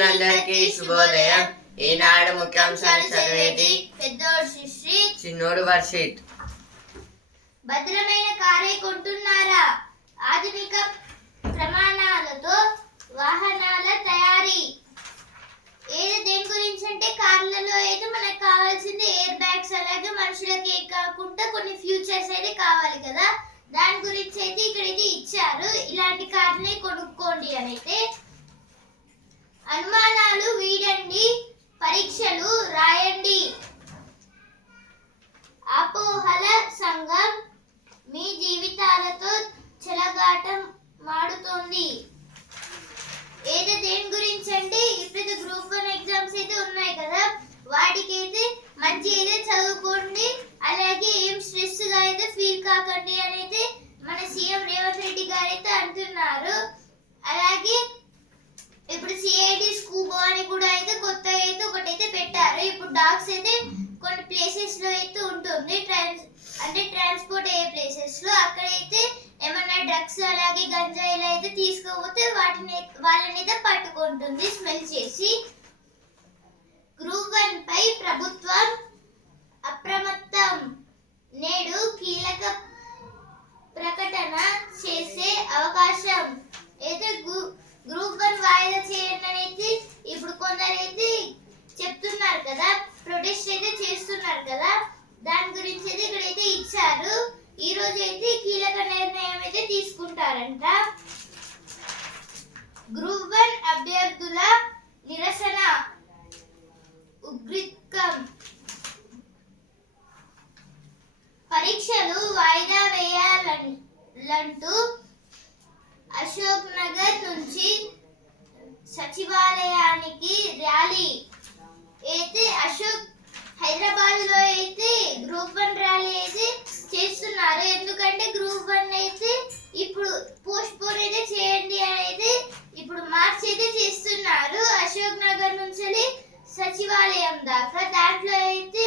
మిత్రులందరికీ శుభోదయం. ఈనాడు ముఖ్యాంశాలు చదివేది పెద్దోడు శ్రీ చిన్నోడు వర్షిత్. భద్రమైన కారే కొంటున్నారా? ఆధునిక ప్రమాణాలతో వాహనాల తయారీ. దేని గురించి అంటే కార్లలో అయితే మనకు కావాల్సింది ఎయిర్ బ్యాగ్స్, అలాగే మనుషులకి కాకుండా కొన్ని ఫ్యూచర్స్ అయితే కావాలి కదా, దాని గురించి అయితే ఇక్కడైతే ఇచ్చారు. ఇలాంటి కార్ని కొనుక్కోండి అని అయితే. అనుమానాలు వీడండి, పరీక్షలు రాయండి. అపోహల సంఘం మీ జీవితాలతో చెలగాటం మాడుతోంది. దేని గురించి అంటే ఇప్పుడు గ్రూప్ 1 ఎగ్జామ్స్ అయితే ఉన్నాయి కదా, వాటికి అయితే మంచి అయితే చదువుకోండి, అలాగే ఏం స్ట్రెస్ గా అయితే ఫీల్ కాకండి అని అయితే మన సీఎం రేవంత్ రెడ్డి గారు అయితే అంటున్నారు. అలాగే ఇప్పుడు సిఐడి స్కూబో అని కూడా అయితే కొత్తగా అయితే ఒకటైతే పెట్టారు. ఇప్పుడు డాగ్స్ అయితే కొన్ని ప్లేసెస్ లో అయితే ఉంటుంది, ట్రాన్స్పోర్ట్ అయ్యే ప్లేసెస్ లో. అక్కడైతే ఏమన్నా డ్రగ్స్ అలాగే గంజాయిలు అయితే తీసుకోపోతే వాళ్ళని అయితే పట్టుకుంటుంది స్మెల్ చేసి. గ్రూప్ 1 పై ప్రభుత్వం అప్రమత్తం. నేడు కీలక ప్రకటన చేసే అవకాశం. అయితే గ్రూప్ 1 వాయిదా చేయండి అనేది ఇప్పుడు కొందరైతే చెప్తున్నారు కదా, ప్రొటెస్ట్ అయితే చేస్తున్నారు కదా, దాని గురించి అయితే ఇక్కడైతే ఇచ్చారు. ఈ రోజు అయితే కీలక నిర్ణయం అయితే తీసుకుంటారంట. గ్రూప్ 1 అభ్యర్థుల నిరసన ఉగ్రీకం. పరీక్షలు వాయిదా వేయాలంటూ అశోక్ నగర్ నుంచి సచివాలయానికి ర్యాలీ. అయితే అశోక్ హైదరాబాద్ లో అయితే గ్రూప్ 1 ర్యాలీ అయితే చేస్తున్నారు. ఎందుకంటే గ్రూప్ 1 అయితే ఇప్పుడు పోస్ట్ పోన్ అయితే చేయండి అని అయితే ఇప్పుడు మార్చ్ అయితే చేస్తున్నారు. అశోక్ నగర్ నుంచి సచివాలయం దాకా. దాంట్లో అయితే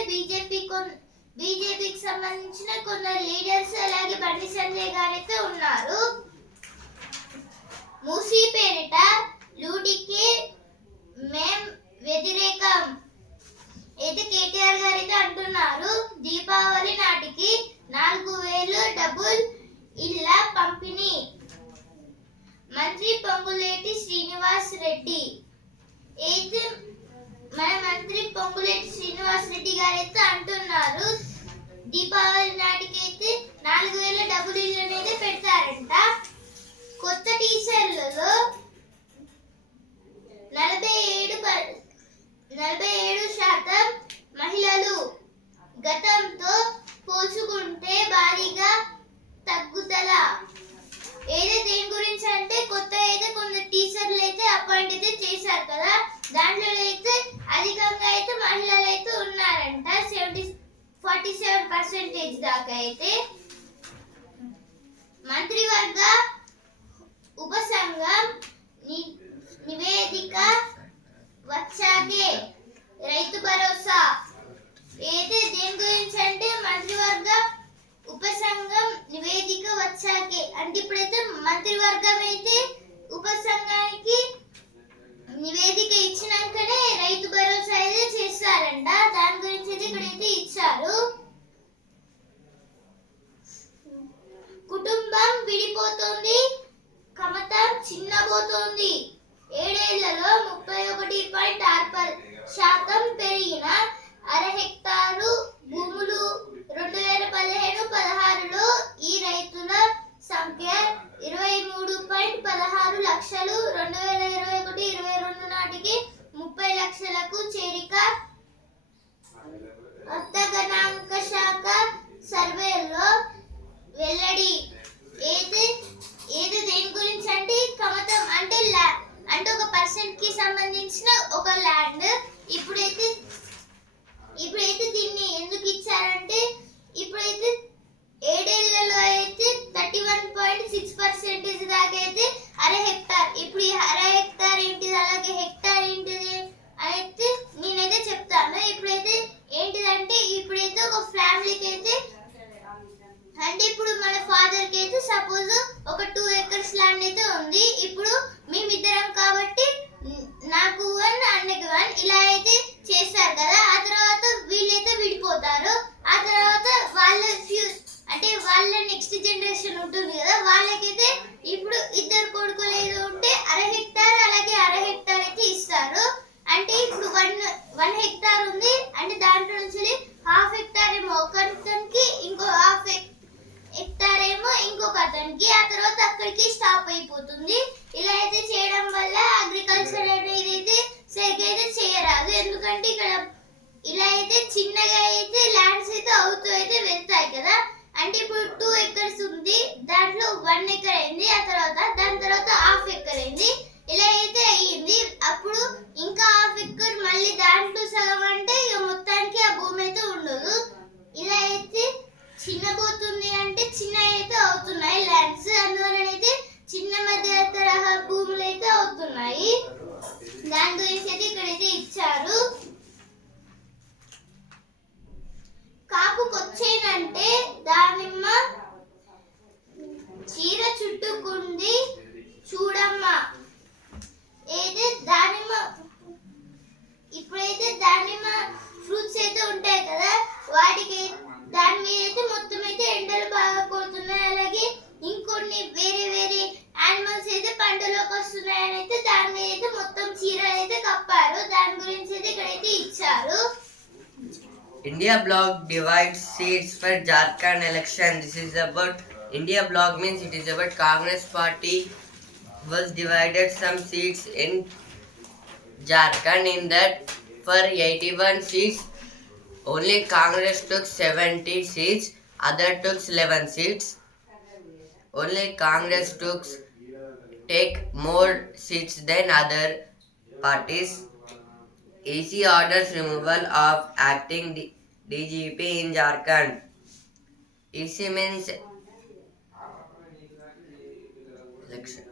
బీజేపీకి సంబంధించిన కొందరు లీడర్స్ అలాగే బండి సంజయ్ గారు అయితే ఉన్నారు. మూసీపేట లూటికి మేం వ్యతిరేకం అయితే కేటీఆర్ గారు అయితే అంటున్నారు. దీపావళి నాటికి 4000 డబుల్ ఇళ్ల పంపిణీ. మంత్రి పొంగులేటి శ్రీనివాస్ రెడ్డి అయితే గారు అయితే అంటున్నారు, దీపావళి నాటికి అయితే 4000 డబుల్ ఇల్లు అనేది పెడతారంట. కొత్త టీచర్లలో 47% మహిళలు. గతంతో పోల్చుకుంటే భారీగా తగ్గుదల. దేని గురించి అంటే కొత్త అయితే కొందరు టీచర్లు అయితే అపాయింట్ అయితే చేశారు కదా, దాంట్లో అయితే అధికంగా అయితే మహిళలు అయితే ఉన్నారంట. 47% దాకా అయితే. మంత్రివర్గ ఉపసంఘం నివేదిక వచ్చాకే రైతు భరోసా. దేని గురించి అంటే మంత్రివర్గ ఉపసంఘం నివేదిక వచ్చాకే అంటే ఇప్పుడైతే మంత్రివర్గం అయితే ఉపసంఘానికి నివేదిక ఇచ్చినాకనే రైతు భరోసా అయితే చేస్తారంట. దాని గురించి అయితే ఇక్కడైతే ఇచ్చారు. కుటుంబం విడిపోతుంది, కమతం చిన్నబోతోంది. 7 ఏళ్లలో 31.6% పెరిగిన అర హెక్టారు భూములు. 2015-16లో ఈ రైతుల సంఖ్య 23.16 లక్షలు. 2021-22 నాటికి 30 లక్షలకు చేరిక. కొత్త గణాంక శాఖ సర్వేలో వెల్లడి. దేని గురించి అంటే కమతం అంటే ఒక పర్సెంట్ కి సంబంధించిన ఒక ల్యాండ్. ఇప్పుడైతే దీన్ని ఎందుకు ఇచ్చారంటే ఇప్పుడైతే 7 ఏళ్లలో అయితే 31.6% దాకా అయితే అర హెక్టార్. ఇప్పుడు ఈ అర హెక్టార్ ఏంటిది, అలాగే హెక్టార్ ఏంటిది అయితే నేనైతే చెప్తాను. ఇప్పుడైతే ఏంటిదంటే ఇప్పుడైతే ఒక ఫ్యామిలీకి అయితే అంటే ఇప్పుడు మన ఫాదర్ కి అయితే సపోజ్ ఒక 2 acres ల్యాండ్ అయితే ఉంది. ఇప్పుడు మేమిద్దరం కాబట్టి నాకు ఇలా అయితే చేస్తారు కదా. ఆ తర్వాత వీళ్ళైతే విడిపోతారు. ఆ తర్వాత అంటే వాళ్ళ నెక్స్ట్ జనరేషన్ ఉంటుంది కదా, వాళ్ళకైతే ఇప్పుడు ఇద్దరు కొడుకులు ఏదో ఉంటే 1/2 హెక్టార్ అలాగే 1/2 హెక్టార్ అయితే ఇస్తారు. అంటే ఇప్పుడు 1 హెక్టార్ ఉంది అంటే దాంట్లో నుంచి 1/2 హెక్టార్ ఏమో ఒకరికి, ఇంకో 1/2 హెక్టార్ ఏమో ఇంకొక అతనికి. ఆ తర్వాత అక్కడికి స్టాప్ అయిపోతుంది. ఇలా అయితే చేయడం వల్ల అగ్రికల్చర్ అనేది అయితే సరిగ్గా అయితే చేయరాదు. ఎందుకంటే ఇక్కడ ఇలా అయితే చిన్నగా అయితే ల్యాండ్స్ అయితే అవుతూ అయితే వెళ్తాయి కదా. అంటే ఇప్పుడు 2 ఎకర్స్ ఉంది, దాంట్లో 1 ఎకర్ అయింది, ఆ తర్వాత దాని తర్వాత 1/2 ఎకర్ అయింది. ఇలా అయితే అయ్యింది. అప్పుడు ఇంకా 1/2 ఎకర్ మళ్ళీ దాంట్లో సగం అంటే ఇక మొత్తానికి ఆ భూమి అయితే ఉండదు. ఇలా అయితే చిన్నపోతుంది అంటే చిన్న అయితే అవుతున్నాయి ల్యాండ్స్. అందువలనైతే చిన్న మధ్య తరహా భూములు అయితే అవుతున్నాయి. దాని గురించి అయితే ఇక్కడైతే ఇచ్చారు. కాపుకొచ్చేనంటే దానిమ్మ చీర చుట్టుకుంది చూడమ్మా. అయితే దానిమ్మ ఇప్పుడైతే దానిమ్మ ఫ్రూట్స్ అయితే ఉంటాయి కదా, వాటికి దాని మీద అయితే మొత్తం అయితే ఎండలు బాగా కొడుతున్నాయి. అలాగే ఇంకొన్ని వేరే వేరే యానిమల్స్ అయితే పంటలోకి వస్తున్నాయని అయితే దాని మీద అయితే మొత్తం చీరలు అయితే కప్పారు. దాని గురించి అయితే ఇక్కడైతే ఇచ్చారు. India bloc divides seats for Jharkhand election. This is about India bloc means it is about Congress party was divided some seats in Jharkhand. In that for 81 seats only Congress took 70 seats, other took 11 seats. Only Congress take more seats than other parties. EC orders removal of acting DGP in Jharkhand. EC means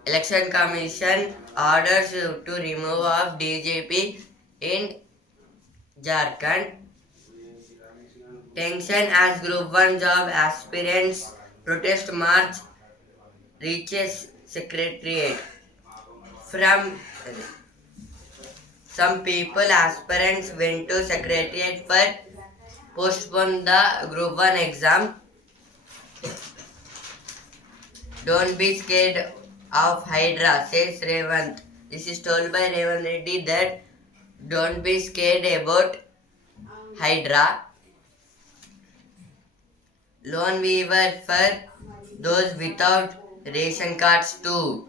Election Commission orders to remove of DGP in Jharkhand. Tension as Group 1 job aspirants protest march reaches Secretariat. From some people, aspirants went to Secretariat for postpone the Group 1 exam. Don't be scared of Hydra, says Revant. This is told by Revant Reddy that don't be scared about Hydra. Loan waiver for those without ration cards too.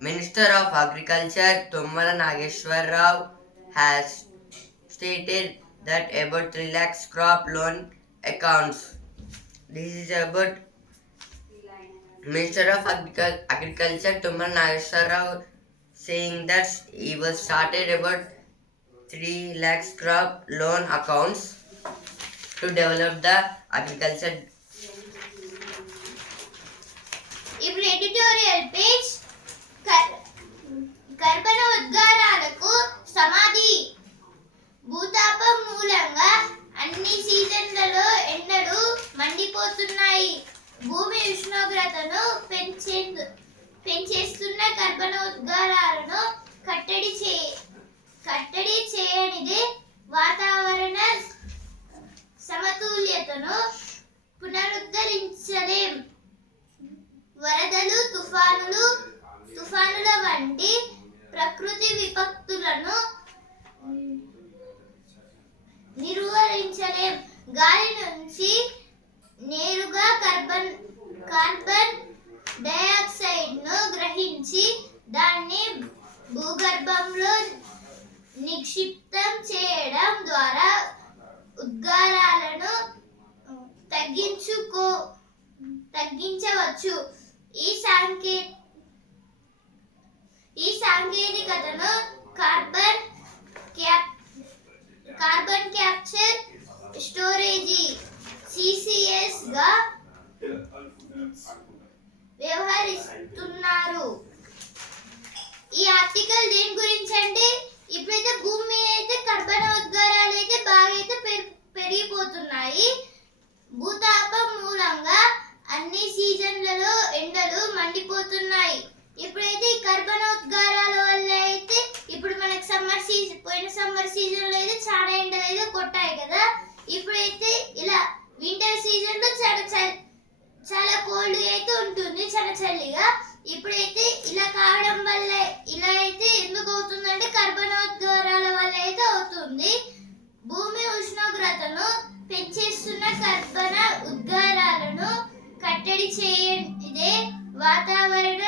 Minister of Agriculture Tummala Nageshwar Rao has stated that about 3 lakhs crop loan accounts. This is about Minister of Agriculture Tummala Nageshwar Rao saying that he was started about 3 lakhs crop loan accounts to develop the agriculture. ఇప్పుడు editorial page కర్బనోద్గారాలకు సమాధి. భూతాపం మూలంగా అన్ని సీజన్లలో ఎండలు మండిపోతున్నాయి. భూమి ఉష్ణోగ్రతను పెంచేస్తున్న కర్బనోద్గారాలను కట్టడి చేయనిదే వాతావరణ సమతుల్యతను పునరుద్ధరించలేం. వరదలు, తుఫానుల వంటి ప్రకృతి విపత్తులను నిర్వహించలేం. గాలి నుంచి నేరుగా కార్బన్ డయాక్సైడ్ ను గ్రహించి దాన్ని భూగర్భంలో నిక్షిప్తం చేయడం ద్వారా ఉద్గారాలను తగ్గించవచ్చు. ఈ సాంకేతికతను కార్బన్ క్యాప్చర్ స్టోరేజీ CCS గా వ్యవహరిస్తున్నారు. ఈ ఆర్టికల్ దేని గురించి అంటే ఇప్పుడైతే భూమి మీద అయితే కర్బనోద్గారాలు అయితే బాగా అయితే పెరిగిపోతున్నాయి. భూతాపం మూలంగా అన్ని సీజన్లలో ఎండలు మండిపోతున్నాయి. ఇప్పుడైతే ఈ కర్బనోద్గారాల వల్ల అయితే ఇప్పుడు మనకి సమ్మర్ సీజన్, పోయిన సమ్మర్ సీజన్ లో అయితే చాలా ఎండలు అయితే కొట్టాయి కదా. ఇప్పుడైతే ఇలా వింటర్ సీజన్ లో చాలా కోల్డ్ అయితే ఉంటుంది, చాలా చలిగా. ఇప్పుడైతే ఇలా కావడం వల్ల ఇలా అయితే ఎందుకు అవుతుందంటే కర్బనోద్గారాల వల్ల అయితే అవుతుంది. భూమి ఉష్ణోగ్రతను పెంచేస్తున్న కర్బన ఉద్గారాలను కట్టడి చేయదే వాతావరణ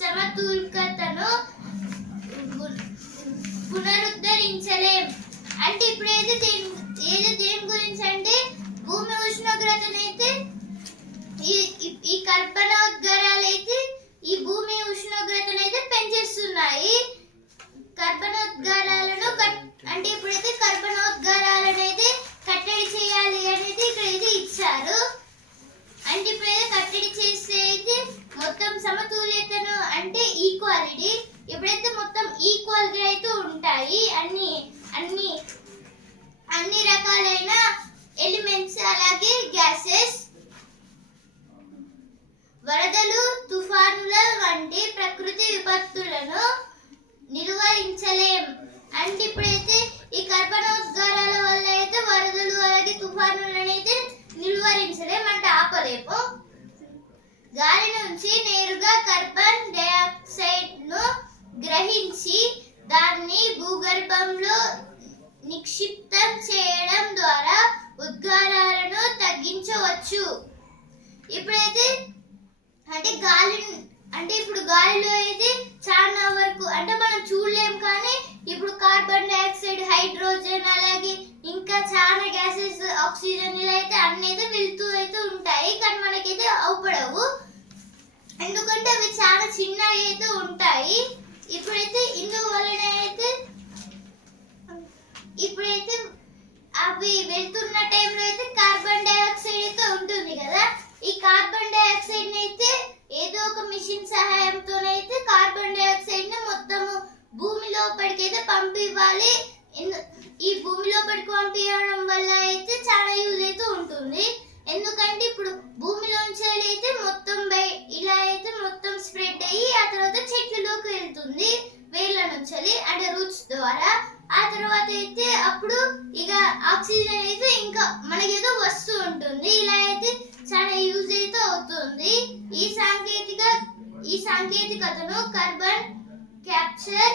సమతుల్యతను పునరుద్ధరించలేం. అంటే ఇప్పుడైతే దేని గురించి అంటే భూమి ఉష్ణోగ్రతనైతే ఈ కర్బనోద్గారాలు అయితే ఈ భూమి ఉష్ణోగ్రతనైతే పెంచేస్తున్నాయి. కర్బనోద్గారాలను అంటే ఇప్పుడైతే కర్బనోద్గారాలను అయితే కట్టడి చేయాలి అనేది ఇక్కడైతే ఇచ్చారు. అంటే ఇప్పుడైతే కట్టడి చేస్తే అయితే మొత్తం సమతుల్యతను అంటే ఈక్వాలిటీ, ఇప్పుడైతే మొత్తం ఈక్వల్ గా అయితే ఉంటాయి అన్ని రకాలైన ఎలిమెంట్స్ అలాగే గ్యాసెస్. వరదలు, తుఫానుల వంటి ప్రకృతి విపత్తులను నిర్వహించలేం. అంటే ఇప్పుడైతే ఈ కర్బనోద్గారాల వల్ల అయితే వరదలు అలాగే తుఫానులను అయితే నిర్వహించలేం, అంటే ఆపలేము. గాలి నుంచి నేరుగా కార్బన్ డయాక్సైడ్ ను గ్రహించి దాన్ని భూగర్భంలో నిక్షిప్తం చేయడం ద్వారా ఉద్గారాలను తగ్గించవచ్చు. ఇప్పుడైతే ఇప్పుడు గాలిలో అయితే చాలా వరకు అంటే మనం చూడలేం, కానీ ఇప్పుడు కార్బన్ డయాక్సైడ్, హైడ్రోజన్ అలాగే ఇంకా చాలా గ్యాసెస్, ఆక్సిజన్ ఇలా అయితే అన్ని అయితే వెళ్తూ అయితే ఉంటాయి, కానీ మనకైతే అవపడవు ఎందుకంటే అవి చాలా చిన్నవి అయితే ఉంటాయి. ఇప్పుడైతే ఇందువలన అయితే అవి వెళ్తున్న టైంలో అయితే కార్బన్ డయాక్సైడ్ అయితే ఉంటుంది కదా. ఈ కార్బన్ డయాక్సైడ్ అయితే ఏదో ఒక మిషన్ సహాయంతోనైతే కార్బన్ డయాక్సైడ్ ని మొత్తము భూమి లోపలికి అయితే పంపివ్వాలి. ఈ భూమి లోపలికి పంపించడం వల్ల అయితే చాలా యూజ్ అయితే ఉంటుంది. ఎందుకంటే ఇప్పుడు భూమిలోంచి అయితే మొత్తం ఇలా అయితే మొత్తం స్ప్రెడ్ అయ్యి ఆ తర్వాత చెట్లలోకి వెళ్తుంది వేర్ల నుంచి, అంటే రూట్స్ ద్వారా. ఆ తర్వాత అయితే అప్పుడు ఇక ఆక్సిజన్ అయితే ఇంకా మనకేదో వస్తూ ఉంటుంది. ఇలా అయితే చాలా యూజ్ అయితే అవుతుంది. ఈ సాంకేతికతను కార్బన్ క్యాప్చర్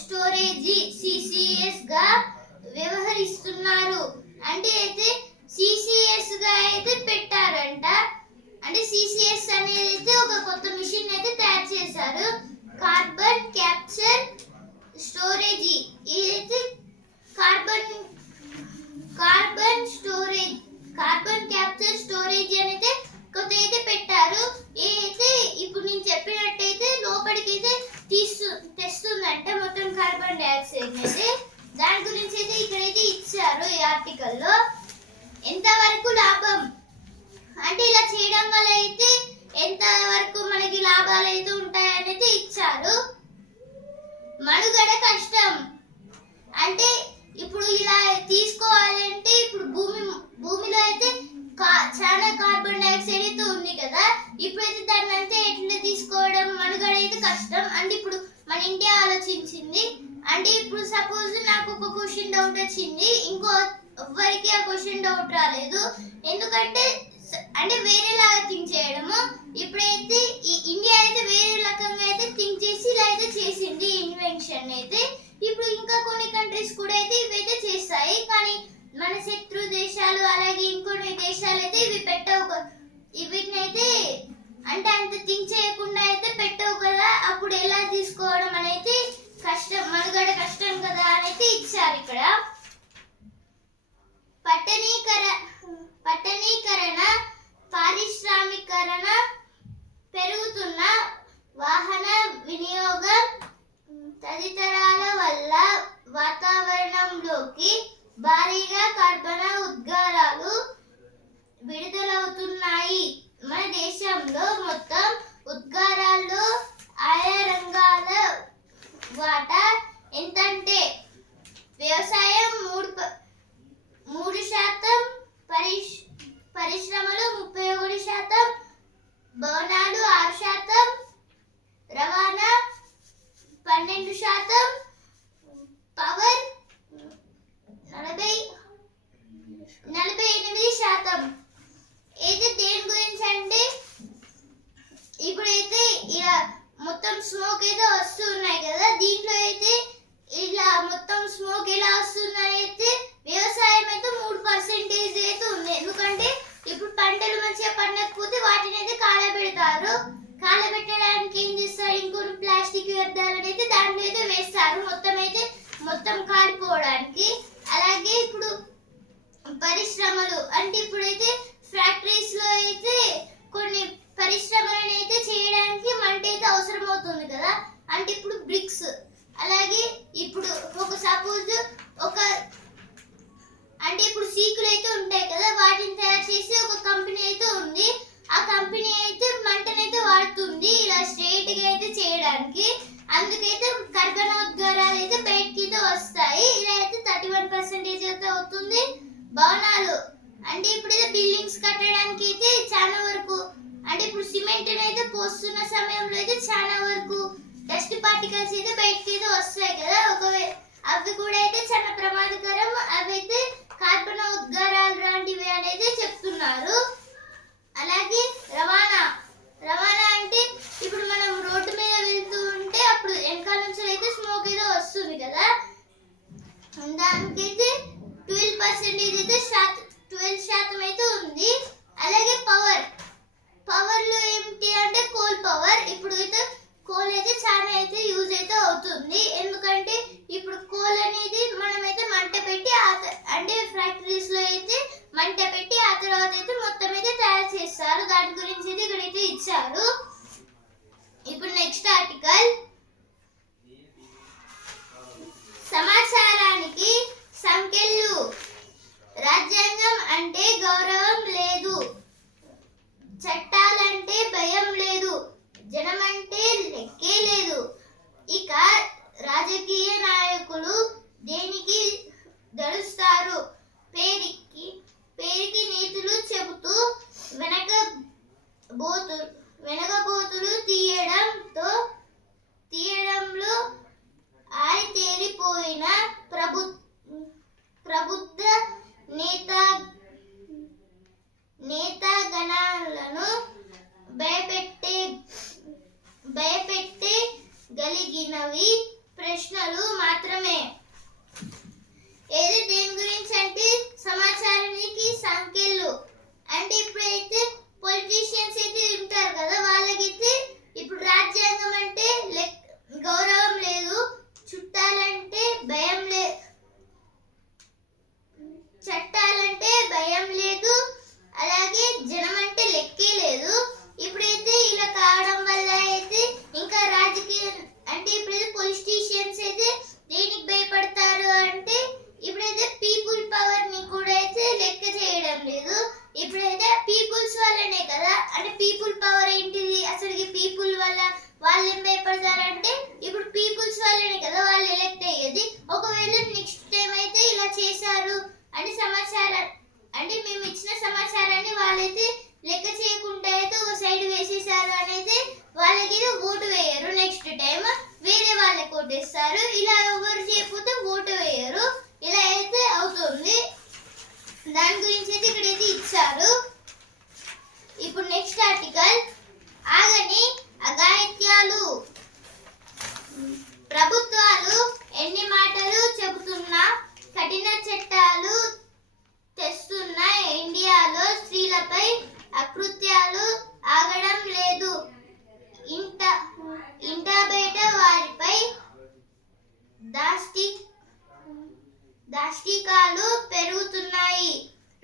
స్టోరేజీ CCS గా వ్యవహరిస్తున్నారు. అంటే అయితే CCS గా అయితే పెట్టారంట. అంటే CCS అనేది అయితే ఒక కొత్త మిషన్ అయితే తయారు చేశారు, కార్బన్ క్యాప్చర్ స్టోరేజీ. ఇదైతే కార్బన్ క్యాప్చర్ స్టోరేజ్ అనేది కొత్త అయితే పెట్టారు. ఏదైతే ఇప్పుడు నేను చెప్పినట్టయితే లోపలికి అయితే తెస్తుందంట మొత్తం కార్బన్ డయాక్సైడ్ అయితే. దాని గురించి అయితే ఇక్కడైతే ఇచ్చారు ఈ ఆర్టికల్లో. ఎంతవరకు లాభం అంటే ఇలా చేయడం వల్ల అయితే ఎంతవరకు మనకి లాభాలు అయితే ఉంటాయనేది ఇచ్చారు. మనుగడ కష్టం అంటే ఇప్పుడు ఇలా తీసుకోవాలంటే ఇప్పుడు భూమిలో అయితే చాలా కార్బన్ డయాక్సైడ్ అయితే ఉంది కదా. ఇప్పుడైతే దాన్ని అంతా ఎట్లా తీసుకోవడం, మనుగడ అయితే కష్టం. అంటే ఇప్పుడు మన ఇండియా ఆలోచించింది. అంటే ఇప్పుడు సపోజ్ నాకు ఒక క్వశ్చన్ డౌట్ వచ్చింది, ఇంకో ఎవ్వరికి ఆ క్వశ్చన్ డౌట్ రాలేదు, ఎందుకంటే అంటే వేరేలాగా థింక్ చేయడము. ఇప్పుడైతే ఈ ఇండియా అయితే వేరే రకంగా అయితే థింక్ చేసి ఇలా అయితే చేసింది ఇన్వెన్షన్ అయితే. ఇప్పుడు ఇంకా కొన్ని కంట్రీస్ కూడా అయితే ఇవైతే చేస్తాయి, కానీ మన శత్రు దేశాలు అలాగే ఇంకొన్ని దేశాలు అయితే ఇవి పెట్టవు. వీటినైతే అంటే అంత థింక్ చేయకుండా అయితే పెట్టవు కదా. అప్పుడు ఎలా తీసుకోవడం అనేది కష్టం, మనుగడ కష్టం కదా అని అయితే ఇచ్చారు ఇక్కడ. పట్టణీకరణ, పారిశ్రామికరణ, పెరుగుతున్న వాహన వినియోగం తదితరాల వల్ల వాతావరణంలోకి భారీగా కార్బన ఉద్గారాలు విడుదలవుతున్నాయి. మన దేశంలో మొత్తం ఉద్గారాల్లో ఆయా రంగాల వాటా ఎంతంటే వ్యవసాయం 3%, పరిశ్రమలు 31%, భవనాలు 6%, రవాణా 12%, మొత్తం కాలిపోవడానికి. అలాగే ఇప్పుడు పరిశ్రమలు అంటే ఇప్పుడైతే ఫ్యాక్టరీస్ లో అయితే కొన్ని పరిశ్రమలను అయితే చేయడానికి మంట అయితే అవసరం అవుతుంది కదా. అంటే ఇప్పుడు బ్రిక్స్, అలాగే ఇప్పుడు ఒక సపోజ్ ఒక అంటే ఇప్పుడు సీకులు అయితే ఉంటాయి కదా, వాటిని తయారు చేసి ఒక కంపెనీ అయితే ఉంది. ఆ కంపెనీ అయితే మంటనైతే వాడుతుంది ఇలా స్ట్రైట్ గా అయితే చేయడానికి. అందుకైతే కర్బనోద్గారాలు అయితే బయటికి అయితే వస్తాయి. ఇలా అయితే 31% అయితే అవుతుంది. భవనాలు అంటే ఇప్పుడైతే బిల్డింగ్స్ కట్టడానికి అయితే చాలా వరకు అంటే ఇప్పుడు సిమెంట్ అయితే పోస్తున్న సమయంలో అయితే చాలా వరకు డస్ట్ పార్టికల్స్ అయితే బయటికి అయితే వస్తాయి కదా. ఒకవేళ అవి కూడా అయితే చాలా ప్రమాదకరం. అవి అయితే కార్బన్ ఉద్గారాలు లాంటివి అనేది చెప్తున్నారు. అలాగే రవాణా అంటే ఇప్పుడు మనం రోడ్డు మీద వెళ్తూ ఉంటే అప్పుడు వెనకాల నుంచి అయితే స్మోక్ ఏదో వస్తుంది కదా, దానికైతే 12% అయితే 12% అయితే ఉంది. అలాగే పవర్ లో ఏమిటి అంటే కోల్ పవర్. ఇప్పుడు అయితే కోల్ అయితే చాలా అయితే యూజ్ అయితే అవుతుంది. ఎందుకంటే ఇప్పుడు కోల్ అనేది మనమైతే మంట పెట్టి అంటే ఫ్యాక్టరీస్ లో అయితే మంట పెట్టి ఆ తర్వాత అయితే మొత్తం అయితే తయారు చేస్తారు. దాని గురించి అయితే ఇక్కడైతే ఇచ్చారు. ఇప్పుడు నెక్స్ట్ ఆర్టికల్, సమాచారానికి సంఖ్యలు. రాజ్యాంగం అంటే గౌరవం లేదు, చట్టాలంటే భయం లేదు, జనమంటే లెక్కే లేదు. ఇక రాజకీయ నాయకులు దేనికి గడుస్తారు? పేరుకి నీతులు చెబుతూ వెనకబోతులు తీయడంలో ఆరితేరిపోయిన ప్రబుద్ధ నేతాగణాలను భయపెట్టే గలిగినవి ప్రశ్నలు మాత్రమే. ఏది దేని గురించి అంటే సమాచారానికి సంఖ్యలు. అంటే ఇప్పుడైతే పొలిటీషియన్స్ అయితే ఉంటారు కదా, వాళ్ళకైతే ఇప్పుడు రాజ్యాంగం అంటే గౌరవం లేదు, చుట్టాలంటే భయం లేదు, చట్టాలంటే భయం లేదు, అలాగే జనం అంటే లెక్కే లేదు. ఇప్పుడైతే ఇలా కావడం వల్ల అయితే ఇంకా రాజకీయ అంటే ఇప్పుడైతే పొలిటీషియన్స్ అయితే దేనికి భయపడతారు అంటే ఇప్పుడైతే పీపుల్ పవర్ ని కూడా అయితే లెక్క చేయడం లేదు. ఇప్పుడైతే పీపుల్స్ వల్లనే కదా. అంటే పీపుల్ పవర్ ఏంటిది అసలు? పీపుల్ వల్ల వాళ్ళు ఏం భయపడతారంటే ఇప్పుడు పీపుల్స్ వల్లనే కదా వాళ్ళు ఎలక్ట్ అయ్యేది. ఒకవేళ నెక్స్ట్ టైం అయితే ఇలా చేశారు అంటే సమాచారం అంటే మేము ఇచ్చిన సమాచారాన్ని వాళ్ళైతే లెక్క చేయకుండా అయితే ఒక సైడ్ వేసేసారు అనేది వాళ్ళకి ఓటు వేయరు. నెక్స్ట్ టైం వేరే వాళ్ళకి ఓటేస్తారు. ఇలా ఎవరు చేయకపోతే ఓటు వేయరు. ఇలా అయితే అవుతుంది. దాని గురించి అయితే ఇక్కడైతే ఇచ్చారు. ఇప్పుడు నెక్స్ట్ ఆర్టికల్, ఆగని అఘాయిత్యాలు. ప్రభుత్వాలు ఎన్ని మాటలు చెబుతున్నా కఠిన చట్టాలు తెస్తున్న ఇండియాలో స్త్రీలపై అకృత్యాలు ఆగడం లేదు. ఇంట బయట వారిపై దాష్టికాలు పెరుగుతున్నాయి.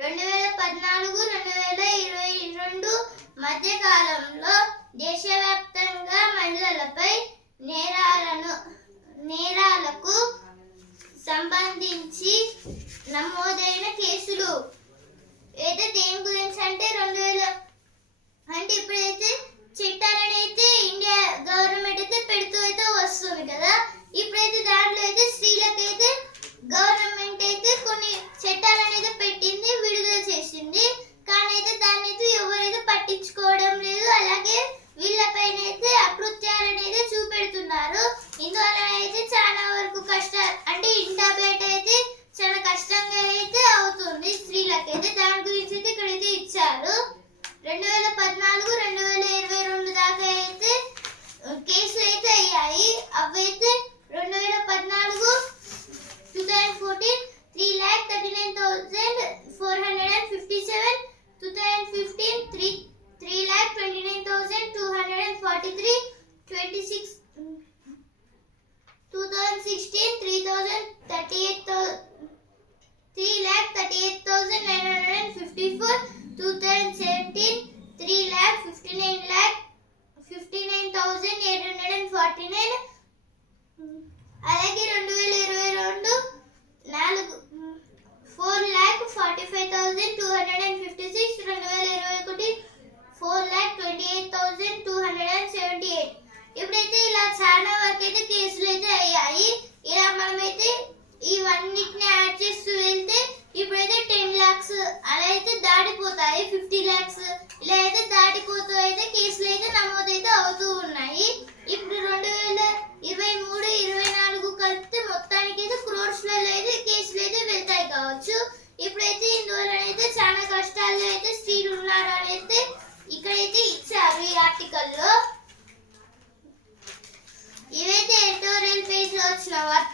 2014-2022 మధ్య కాలంలో దేశవ్యాప్తంగా మహిళలపై నేరాలకు సంబంధించి నమోదైన కేసులు అయితే దేని గురించి అంటే 2000 అంటే ఇప్పుడైతే చట్టాలను అయితే ఇండియా గవర్నమెంట్ అయితే పెడుతూ అయితే వస్తుంది కదా. ఇప్పుడైతే దాంట్లో అయితే స్త్రీలకైతే గవర్నమెంట్ అయితే కొన్ని చట్టాలను అయితే పెట్టింది, విడుదల చేసింది. కానీ అయితే దాన్ని అయితే ఎవరైతే పట్టించుకోవడం లేదు. అలాగే వీళ్ళపైన అయితే అకృత్యాలను అయితే చూపెడుతున్నారు. ఇందువల్ల అయితే చాలా వరకు అంటే ఇంట బయట అయితే చాలా కష్టంగా అయితే అవుతుంది స్త్రీలకైతే. దాని గురించి అయితే ఇక్కడైతే ఇచ్చారు. 2014-2022 దాకా అయితే కేసులు అయితే అయ్యాయి. అవైతే 2014 2014 3,39,457, 2015 3,29,243, 2016 3,000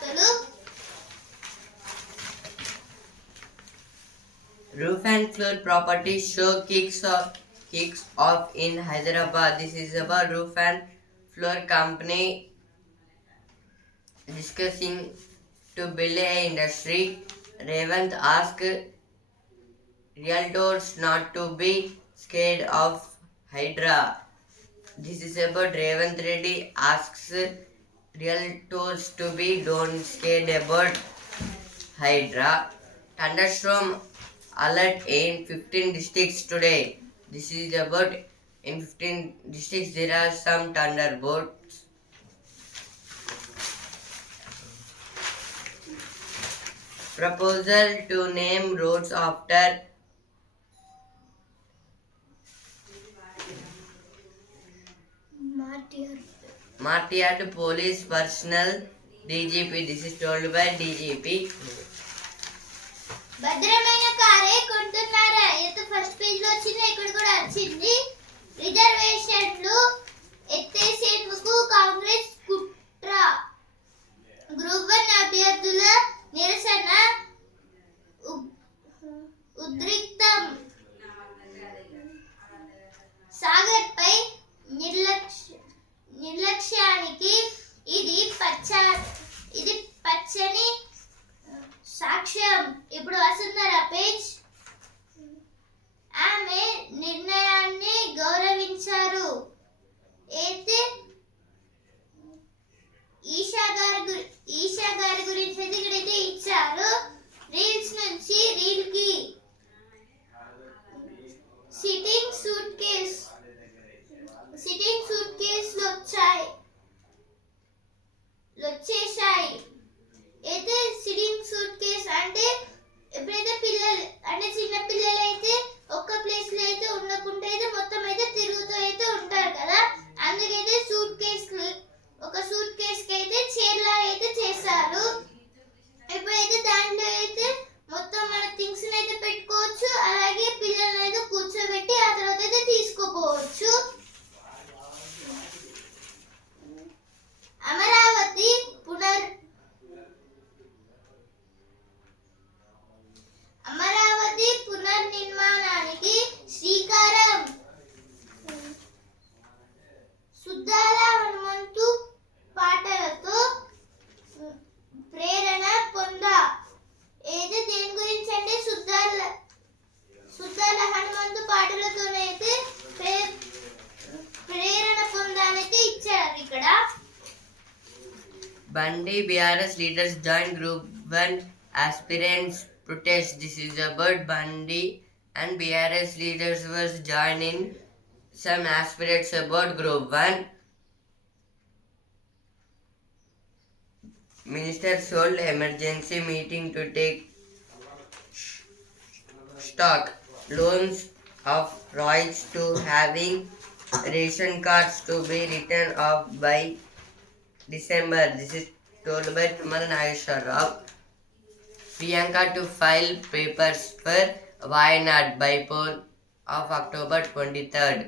వార్తలు. Roof and floor property show kicks off in Hyderabad. This is about roof and floor company discussing to build a industry. Revant asked realtors not to be scared of Hydra. This is about Revant Reddy asks realtors to be don't scared about Hydra. Thunderstorm alert in 15 districts today. This is about in 15 districts there are some thunderbolts. Proposal to name roads after Martyard police personnel DGP. This is told by DGP. భద్రమైన కారే కొంటున్నారా? ఇది first page లో వచ్చింది, ఇక్కడ కూడా వచ్చింది. రిజర్వేషన్లు ఎత్తేసేందుకు కాంగ్రెస్ కుట్ర. Group 1 అభ్యర్థుల నిరసన ఉద్రిక్తం. సాగర్ పై నిర్లక్ష్యానికి ఇది పచ్చని సాక్ష్యం. ఇప్పుడు వసుంధర పేజ్. ఆమె నిర్ణయాన్ని గౌరవించారు. అయితే ఈషా గారి గురించి అయితే ఇక్కడైతే ఇచ్చారు. రీల్స్ నుంచి రీల్ కి సిట్టింగ్ సూట్ కేస్ వచ్చేసాయి. అయితే సిట్టింగ్ సూట్ కేస్ అంటే ఎప్పుడైతే పిల్లలు అంటే చిన్న పిల్లలు అయితే ఒక్క ప్లేస్ లో అయితే ఉండకుండా అయితే మొత్తం అయితే తిరుగుతూ అయితే ఉంటారు కదా, అందుకైతే ఒక సూట్ కేస్ కి అయితే చైర్లా అయితే చేశారు. ఇప్పుడైతే దాంట్లో అయితే మొత్తం మన థింగ్స్ అయితే పెట్టుకోవచ్చు, అలాగే పిల్లల్ని అయితే కూర్చోబెట్టి ఆ తర్వాత అయితే తీసుకోపోవచ్చు. అమరావతి పునర్నిర్మాణానికి శ్రీకారం. సుద్దాల హనుమంతు పాటలతో ప్రేరణ పొందా. ఏది దేని గురించి అంటే సుద్దాల హనుమంతు పాటలతోనైతే ప్రేరణ పొందానైతే ఇచ్చారు ఇక్కడ. Bandi BRS leaders join Group 1 aspirants protest. This is about Bandi and BRS leaders was joining some aspirants about Group 1. Minister held emergency meeting to take stock. Loans of rights to having ration cards to be written off by December. This is told by Tumal Nageshwar Rao. Priyanka to file papers for Wayanad by poll of October 23rd.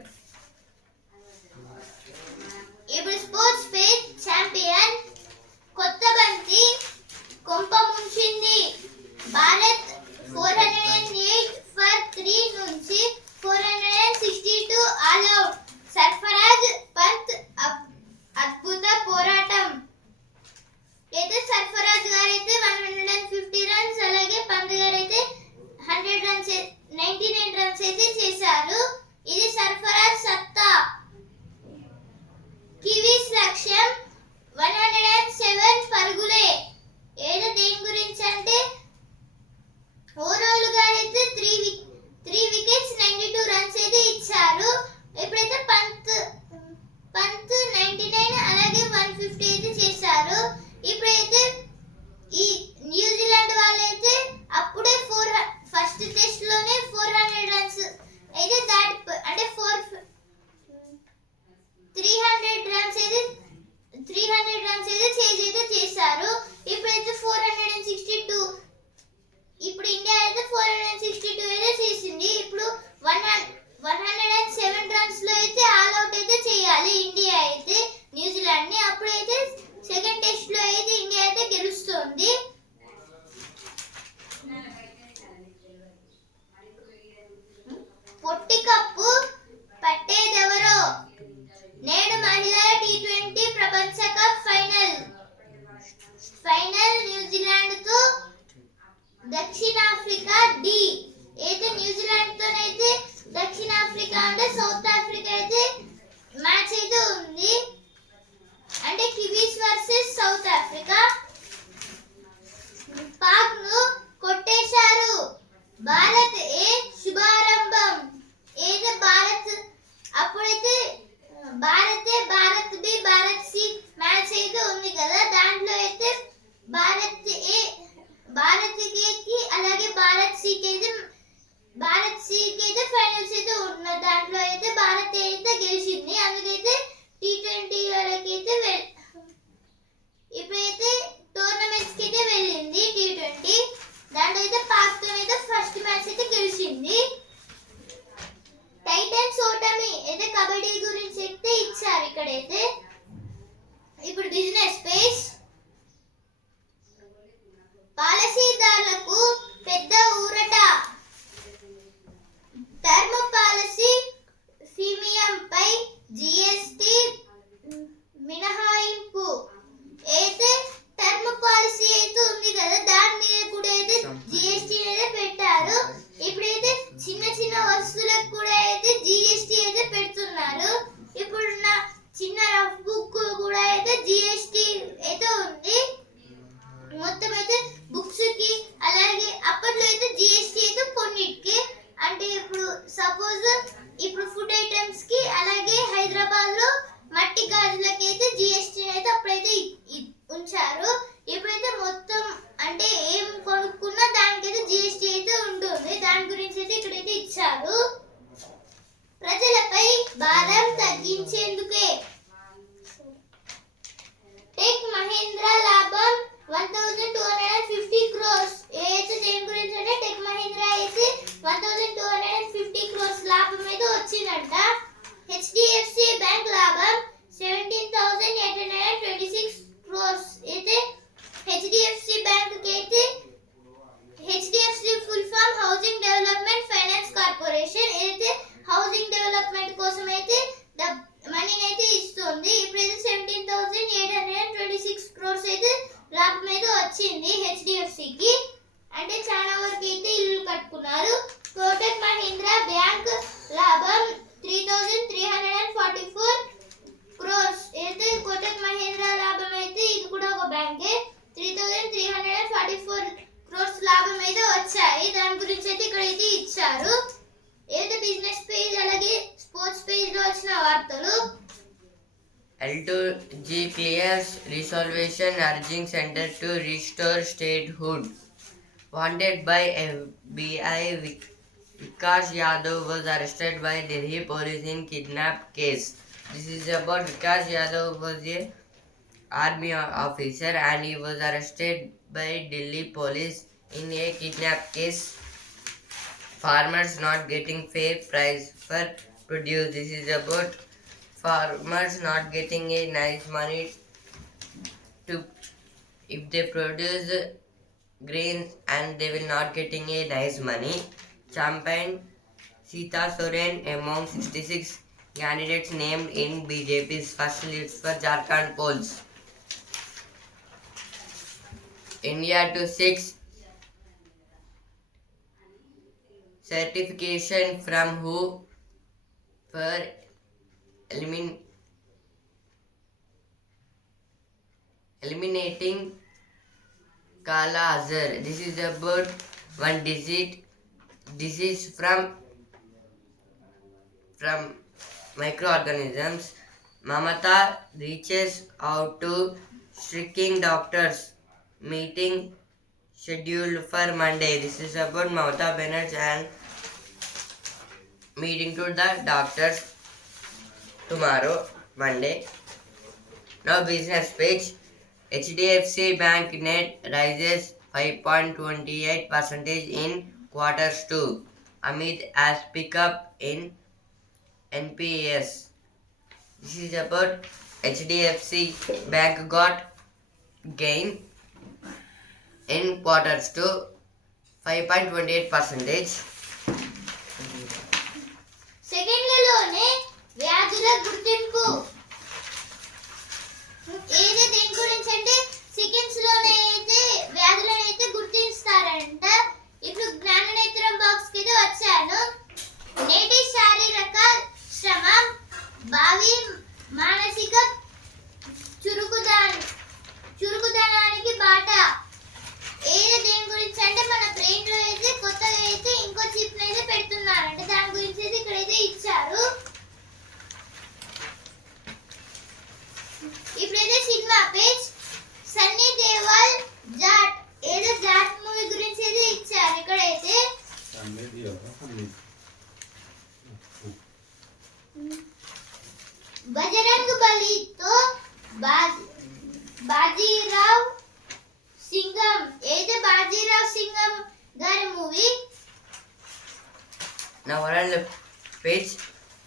ఇప్పుడు sports page. Champion కొత్త బంతి కొంప ముంచింది. Bharat 408 for 3 నుంచి 462 all out. Sarfaraz Pant అద్భుత పోరాటం. అయితే సర్ఫరాజ్ గారు అయితే 150 రన్స్, అలాగే పంత్ గారు అయితే 99 రన్స్ అయితే చేశారు. ఇది సర్ఫరాజ్ సత్తా. కివీస్ లక్ష్యం 107 పరుగులే. ఉంది. పొట్టి కప్పు పట్టేదెవరో. నేడు మహిళల T20 ప్రపంచ కప్ ఫైనల్ న్యూజిలాండ్ తో దక్షిణాఫ్రికా డి. అయితే న్యూజిలాండ్ తోనైతే దక్షిణాఫ్రికా అంటే సౌత్ ఆఫ్రికా అయితే మ్యాచ్ అయితే ఉంది. అంటే Kiwis versus South Africa. Pak ను కొట్టేశారు. భారత్ ఏ శుభారంభం. ఏదో భారత్ అప్పుడైతే Bharat B Bharat C match అయితే ఉంది కదా, దాంట్లో అయితే భారత్ ఏ కి అలాగే భారత్ సి కి అయితే ఫైనల్స్ అయితే ఉన్న దాంట్లో అయితే భారత్ ఏ అయితే గెలిచింది. అందుకైతే T20 వరకు అయితే ఇప్పుడైతే టోర్నమెంట్స్ కి అయితే వెళ్ళింది T20. దాంట్లో అయితే పాక్ తో అయితే ఫస్ట్ మ్యాచ్ అయితే గెలిచింది. టైటన్స్ ఓటమి అయితే కబడ్డీ గురించి అయితే ఇచ్చారు ఇక్కడైతే. ఇప్పుడు బిజినెస్ పేజ్. పాలసీదారులకు పెద్ద ఊరట. టర్మ్ పాలసీ ప్రీమియంపై GST మినహాయింపు. అయితే టర్మ్ పాలసీ అయితే ఉంది కదా, దాని మీద కూడా అయితే GST అయితే పెట్టారు. ఇప్పుడైతే చిన్న చిన్న వస్తువులకు కూడా అయితే GST అయితే పెడుతున్నారు. ఇప్పుడున్న చిన్న రఫ్ బుక్ కూడా అయితే GST అయితే ఉంది. మొత్తం అయితే బుక్స్ కి అలాగే అప్పట్లో అయితే GST అయితే కొన్నిటికి. అంటే ఇప్పుడు సపోజ్ ఇప్పుడు ఫుడ్ ఐటమ్స్ కి అలాగే హైదరాబాద్ లో మట్టి గాజులకి అయితే GST అయితే అప్పుడైతే ఉంచారు. ఇప్పుడైతే మొత్తం అంటే ఏం కొనుక్కున్నా దానికైతే GST అయితే ఉంటుంది. దాని గురించి అయితే ఇక్కడైతే ఇచ్చారు. ప్రజలపై భారం తగ్గించేందుకే టెక్ మహీంద్రా లాభం 1250 crores. అయితే దేని గురించి అంటే టెక్ మహీంద్రా అయితే 1250 crores లాభం అయితే వచ్చిందంట. HDFC బ్యాంక్ లాభం 17,826 crores. అయితే HDFC బ్యాంక్ కి అయితే HDFC full form housing development finance corporation. అయితే హౌసింగ్ డెవలప్మెంట్ కోసం అయితే మనీని అయితే ఇస్తుంది. ఇప్పుడైతే 17,826 crores అయితే లాభం అయితే వచ్చింది HDFC కి. అంటే చాలా వరకు అయితే ఇల్లు కట్టుకున్నారు. కోటక్ మహీంద్రా బ్యాంక్ లాభం 3,344 crores. అయితే కోటక్ మహీంద్రా లాభం అయితే ఇది కూడా ఒక బ్యాంకే. 3,344 crores లాభం అయితే వచ్చాయి. దాని గురించి అయితే ఇక్కడ అయితే ఇచ్చారు. ఏదో బిజినెస్ పేజ్ అలాగే స్పోర్ట్స్ పేజ్ లో వచ్చిన వార్తలు. L2G clears resolution urging center to restore statehood. Wanted by FBI, Vikas Yadav was arrested by Delhi police in kidnap case. This is about Vikas Yadav was a army officer and he was arrested by Delhi police in a kidnap case. Farmers not getting fair price for produce. This is about farmers not getting a nice money to if they produce grains and they will not getting a nice money. Champagne Sita Soren among 66 candidates named in BJP's first list for Jharkhand polls. India to 6 certification from WHO for eliminating Kala Azar. This is about one disease from microorganisms. Mamata reaches out to striking doctors. Meeting scheduled for Monday. This is about Mamata Banerjee and meeting to the doctors tomorrow, Monday. Now business page. HDFC Bank net rises 5.28% in quarters 2 amid as pickup in NPS. This is about HDFC Bank got gain in quarters to 5.28%. సెకండ్లలోనే వ్యాధుల గుర్తింపు. ఏది దేని గురించి అంటే seconds లోనే అయితే వ్యాధులను అయితే గుర్తిస్తారంట. ఇప్పుడు జ్ఞాననేత్రం బాక్స్ కి అయితే వచ్చాను. నేటి శారీరక శ్రమ భావి మానసిక చురుకుదనానికి బాట. ఏది దేని గురించి అంటే మన బ్రెయిన్ లో అయితే కొత్తగా అయితే ఇంకో చిప్ అయితే పెడుతున్నారంటే దాని గురించి అయితే ఇక్కడైతే ఇచ్చారు. ఇప్పుడైతే సినిమా పేజ్. సన్నీ దేవాల్ జాట్ ఏదో జాట్ మూవీ గురించి అయితే ఇచ్చారు ఇక్కడైతే. బజరంగ్ బలితో బాజీరావ్ సింగం ఏదో బాజీరావ్ సింగం గారి movie. Now on the page,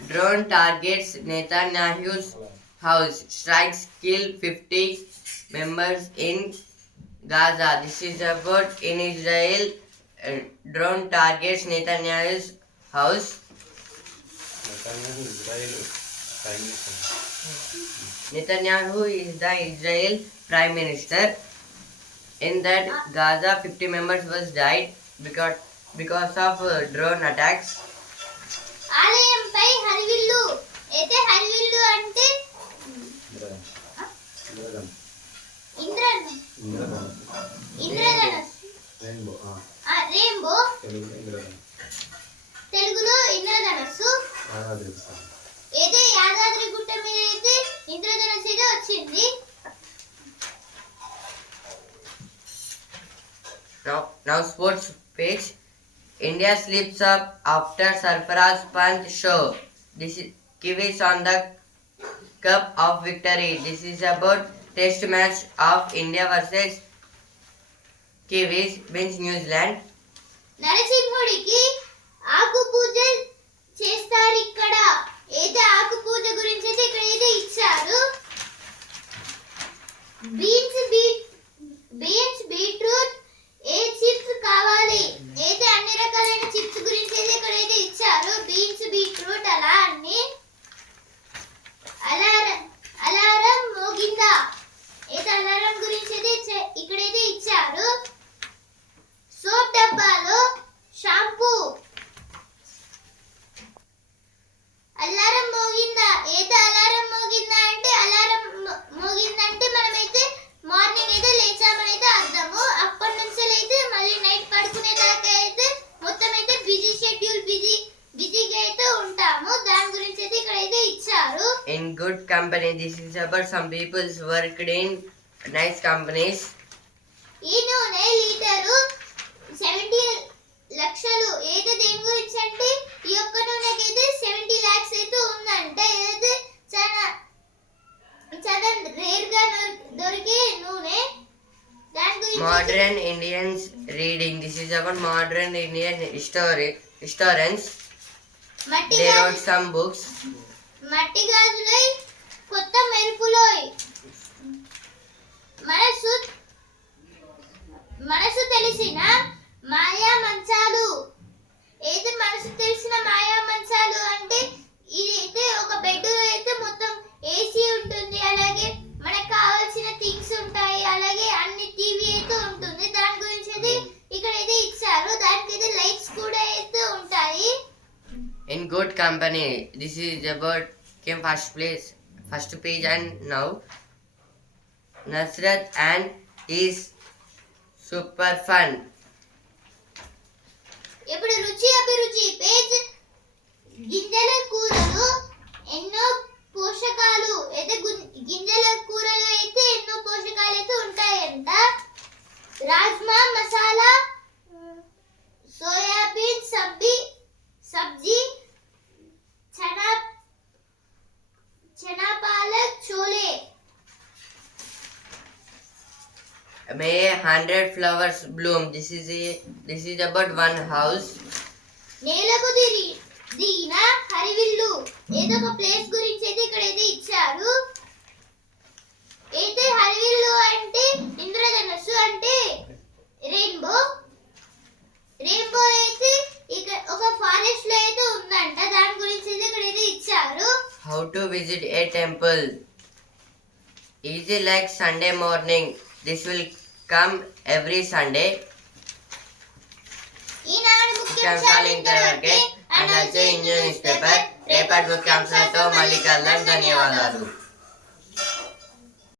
drone targets Netanyahu's house, strikes kill 50 members in Gaza. This is about in Israel. Drone targets Netanyahu's house. Netanyahu is the Israel Prime Minister. In that Gaza, 50 members was died because of drone attacks. ఆలయంపై హరివిల్లు. అయితే హరివిల్లు అంటే Indradhanush. Rainbow తెలుగులో ఇంద్రధనుస్సు. అయితే యాదాద్రి గుట్ట మీద అయితే ఇంద్రధనుస్సు అయితే వచ్చింది. Now sports page. India slips up after Sarfaraz Pant show. This is Kiwis on the cup of victory. This is about test match of India versus Kiwis wins New Zealand. నరసింహుడికి ఆకు పూజ చేస్తారు ఇక్కడ. ఏదో ఆకు పూజ గురించి అయితే ఇక్కడ అయితే ఇచ్చారు. బీన్స్ బీట్రూట్ ఏ చిప్స్ కావాలి. అయితే అన్ని రకాలైన చిప్స్ గురించి అయితే ఇక్కడ అయితే ఇచ్చారు. బీన్స్ బీట్రూట్ అలా అన్ని. అలారం మోగిందా. అయితే అలారం గురించి అయితే ఇక్కడైతే ఇచ్చారు. సోప్ డబ్బాలో షాంపూ. అలారం మోగిందా. అయితే అలారం మోగిందా అంటే అలారం మోగిందంటే మనమైతే మార్నింగ్ అయితే లేచామని అయితే అర్థము. అప్పటి నుంచి అయితే మళ్ళీ నైట్ పడుకునేదాకా అయితే మొత్తం అయితే బిజీ షెడ్యూల్ బిజీగా అయితే ఉంటాము. దాని గురించి అయితే ఇక్కడ అయితే ఇచ్చారు. In good company. This is about some people's worked in nice companies. ఈ నూనె లీటరు 70 లక్షలు. ఏదో దేని గురించి అంటే ఈ ఒక్క నూనెకి అయితే 70 lakhs అయితే ఉందంట. ఏదైతే చాలా రేర్ గా దొరికే నూనె. దాని గురించి Modern Indians reading. This is about modern Indian historians. They wrote some books. మట్టి గాజులై కొత్త మెరుపులోయ్. మనసు తెలిసిన మాయా మంచాలు. ఏది మనసు తెలిసిన మాయా మంచాలు అంటే ఇది అయితే ఒక బెడ్ అయితే మొత్తం ఏసీ ఉంటుంది. అలాగే మనకు కావాల్సిన థింగ్స్ ఉంటాయి. అలాగే అన్ని టీవీ అయితే ఉంటుంది. దాని గురించి అయితే ఇక్కడైతే ఇచ్చారు. దానికి అయితే లైట్స్ కూడా అయితే ఉంటాయి. In good company. This is about came first page and now Nasrat and is super fun. ఇప్పుడు రుచి అభిరుచి పేజ్. గింజల కూరలు ఎన్నో పోషకాలు. అయితే గింజల కూరలు అయితే ఎన్నో పోషకాలు అయితే ఉంటాయంట. Rajma masala, soybean Sabzi, chana palak chole. May 100 flowers bloom. This is about one house. నేలకు దిగిన హరివిల్లు. ఏదో ఒక ప్లేస్ గురించి అయితే ఇక్కడైతే ఇచ్చారు. అయితే హరివిల్లు అంటే ఇంద్రధనుస్సు అంటే to visit a temple. Easy like Sunday morning. This will come every Sunday. ఈనాడు ముఖ్యాంశాలు ఇంతవరకే. అండ్ వచ్చే న్యూస్ పేపర్ రేపటి ముఖ్యాంశాలతో మళ్ళీ కలుద్దాం. ధన్యవాదాలు.